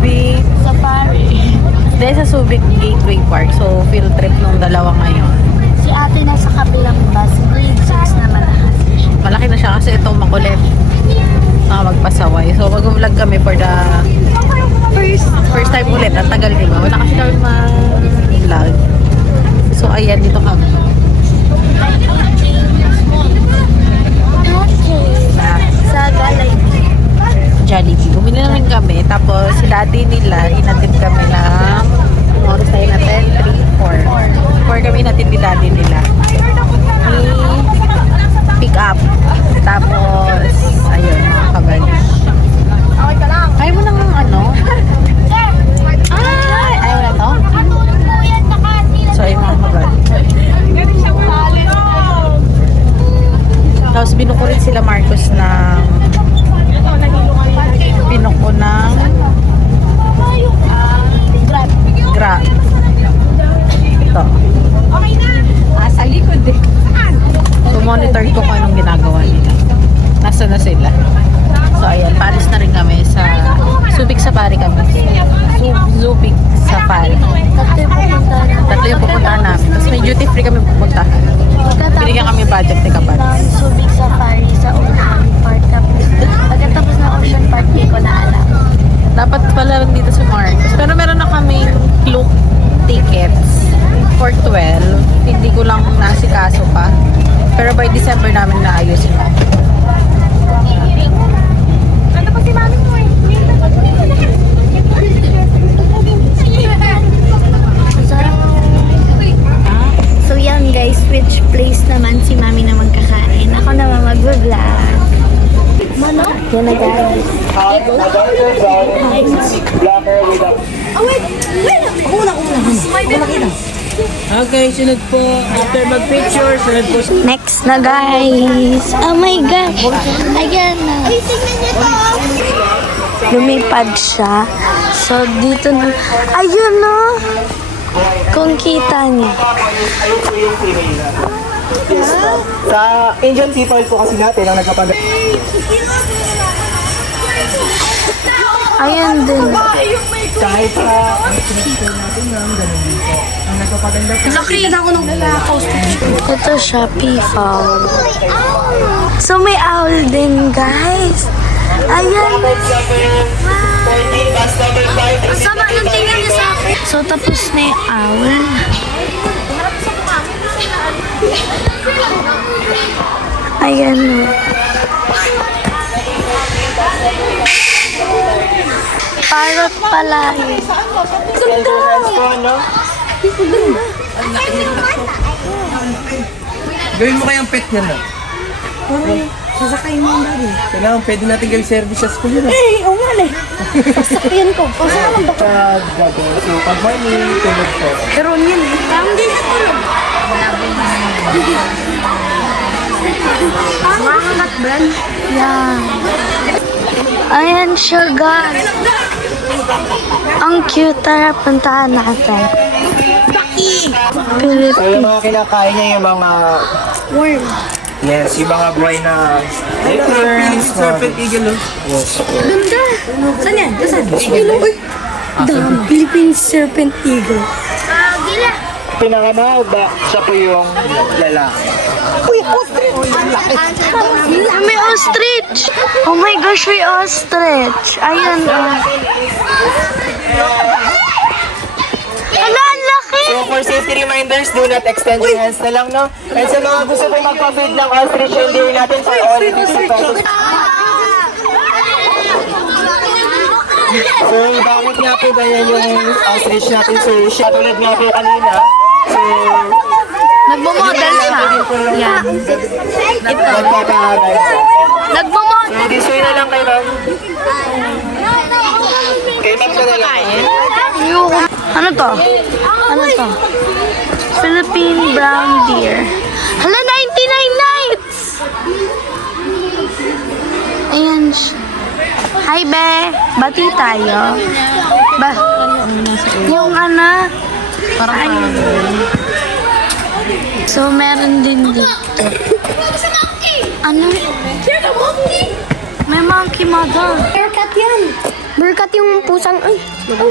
Subic Safari. Dahil sa Subic Gateway Park. So, field trip nung dalawa ngayon. Si ate nasa kabilang bus. Grade 6 naman lahat. Malaki na siya kasi itong makulit. Magpasaway. So, mag-vlog kami for the first time ulit. Ang tagal, diba? Wala kasi kami mag-vlog. So, ayan, dito kami. Sa Galay. Jollibee. Bumili na rin kami. Tapos, si daddy nila, hinatid kami ng oras tayo natin, 3, 4. 4 kami hinatid ni daddy nila. Pick up. Tapos, ayun, kabali. Kaya mo nang ano? Ay! Ayaw na to? So, ayun mga kabali. Tapos, binuko rin sila Marcos ng pinuko ng Grab. Ito. Sa likod eh. So, monitor ko kung anong ginagawa nila. Nasa na sila. So, ayan. Paris na rin kami sa Subic Safari kami. Subic Safari. Tatlo yung pupuntahan namin. Tapos may duty free kami pupuntahan. Binigyan kami budget ni Kaparis. Subic Safari sa Ocean Park. Pagkatapos ng Ocean Park, di ko na alam. Dapat pala dito sa Marcos. Pero meron na kaming Klook tickets for 12. Hindi ko lang nasikaso pa. Pero by December namin naayusin na. Ano pa si mami mo eh? So yan guys, which place naman si mami na magkakain. Ako naman mag-vlog. Mano? Yan na guys. Okay, sunod po. After mag-picture, sunod po. Next na guys. Oh my gosh. Ayan na. Lumipad siya. So dito na. Ayun na. Kung kita niya. Sa Indian people po kasi natin ang nagkapag... Ayan din. Kahit sa picture natin lang, ganun din po. Ang nagpapaganda po. Nakita ako ng ito siya, P-Fowl. So may owl din guys. Ayan. Sama ng tingnan niya sa akin. So tapos na yung owl. Ayan o. Parrot pala yun. Gawin mo kayang pet niya na. Sasakay mo ang dali. Kailangan pwede natin gawin service sa school yun. Eh, oo nga eh. Sasakyan ko. O saan naman ba? So, pag morning, tulog po. Pero yun eh. Parang din sa tulog. Makakat ba? Yan. Ayan siya guys. Ang cute. Tara, puntahan natin. So, yung mga kinakain niya yung mga... Worm. Yes, yung mga buhay na... Serpent eagle. Yes. Ganda. Saan yan? Saan? Eagle. Uy. Dami. Philippine Serpent Eagle. Gila. Pinakamaga, siya po yung lalaki. Uy, ostrich! May ostrich! Oh my gosh, may ostrich! Ayan ah. Ano, ang laki! So for safety reminders, do not extend your hands na lang, no? And sa mga gusto pong magpa-feed ng ostrich, yung deer natin for all it is pesos. So bakit nga po ganyan yung ostrich natin? So siya tulad nga po kanina. So Nagmo-model siya. Yan. ito. Nagpapahagay. Nagmo-model. So this way na lang kay Ma'am. Kay Ma'am ka na lang. Ano to? Ano to? Philippine brown deer. Hala, 99 nights! Ayan siya. Hi, be! Bati tayo. Yung ano? Parang So, meron din dito. Ano? May monkey mother. Haircut yan. Bearcat yung pusang, ay, di mo,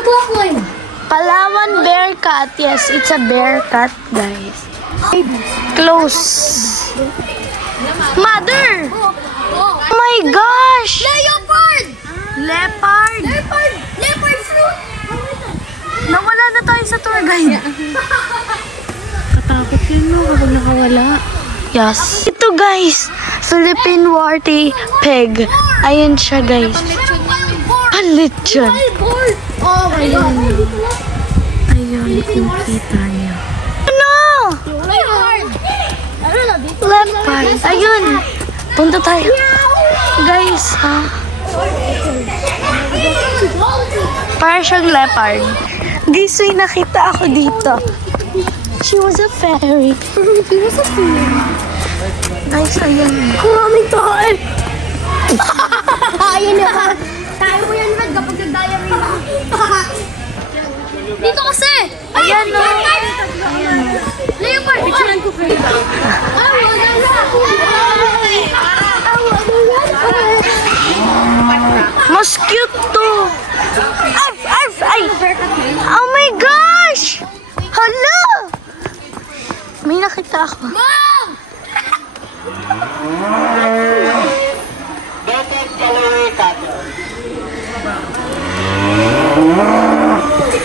nag-clockline. Palawan Bearcat. Yes, it's a bearcat, guys. Close. Mother! Oh my gosh! Leopard! Leopard! Leopard fruit! Nawala na tayo sa tour guide. Katakot yun no, kapag nakawala. Yes. Ito guys, Philippine Warty Pig. Ayan siya guys. Panlitsyon. Oh my God. Ayun, kita niyo. Ano? Leopard. Ayun. Punta tayo. Guys, ha? Para siyang leopard. Guys, may nakita ako dito. She was a fairy. She was a fairy. Guys, ayan. Maraming taon. Ayun na. Tayo mo yan, Red, kapag nag-diary na. Dito kasi. Ayan, no. Leopard. Picturean ko kayo. Mas cute to. Ay. Oh my gosh. Hala. May nakita ako. Mom!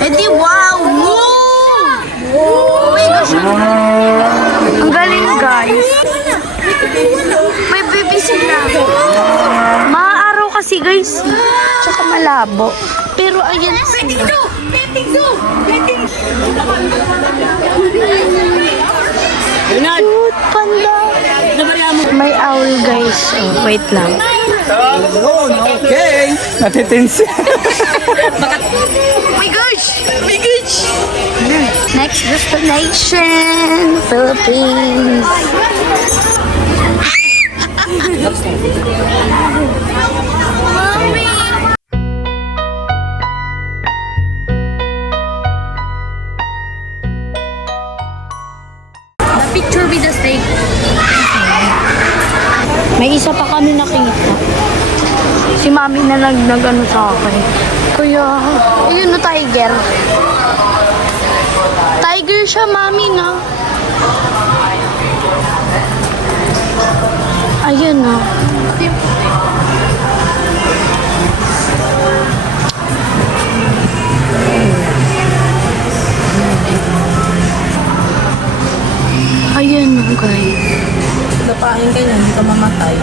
Edi wow! Oh my gosh! Ang galing guys! May baby sila. Maaaraw kasi guys. Tsaka malabo. Pero ayan sila. Cute panda. May owl guys. Oh, wait lang. Okay. Natitensi. Oh my gosh! Next destination, Philippines. Picture with the snake. May isa pa kami nakita. Si mami na nag-ano sa akin. Kuya, ayun no, tiger. Tiger siya, mami na. Ayun no. Ayun no, guys. Lapain ka niya, hindi ka mamatay.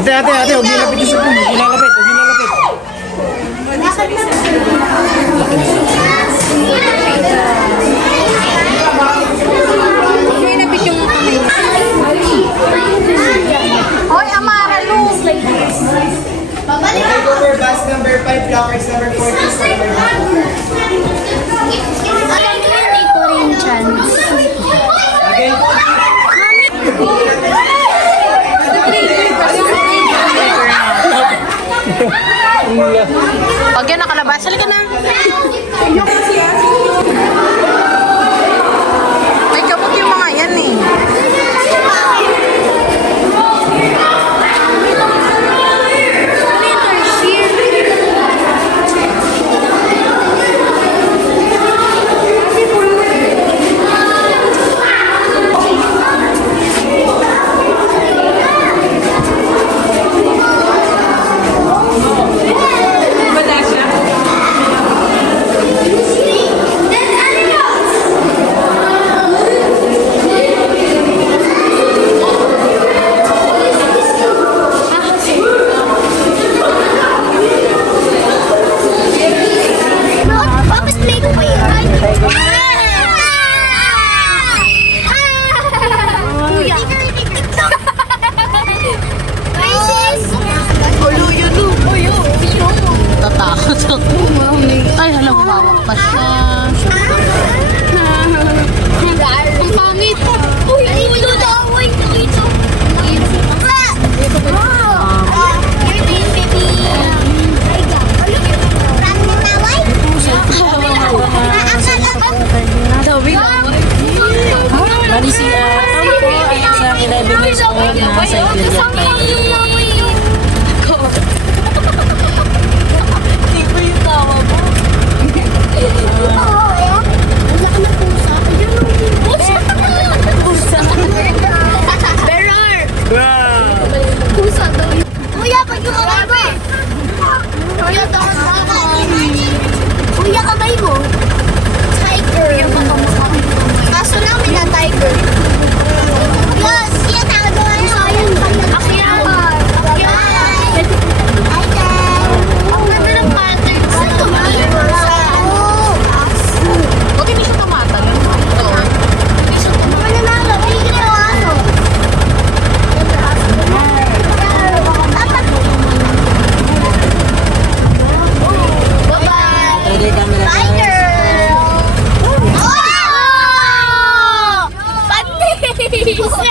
Ate, huwag nilapit sa puno. Huwag nilapit. Hoy, Amara, look! Take over bus number 5, blockers number 14. Hindi ko rin chance. Pag yan nakalabas, halika na. May kabog yung mga yan eh. Kuya, Kuya, kamay mo. Tiger. Kaso namin na tiger. Yes, yan ang doon. Akyat. Ang ganda ng pattern sa Huwag hindi siya tumatag. Ito. Hindi siya tumanalo. Hindi ginawa ano. Bye-bye. Ready, camera. Bye, girl. Oh! Pati!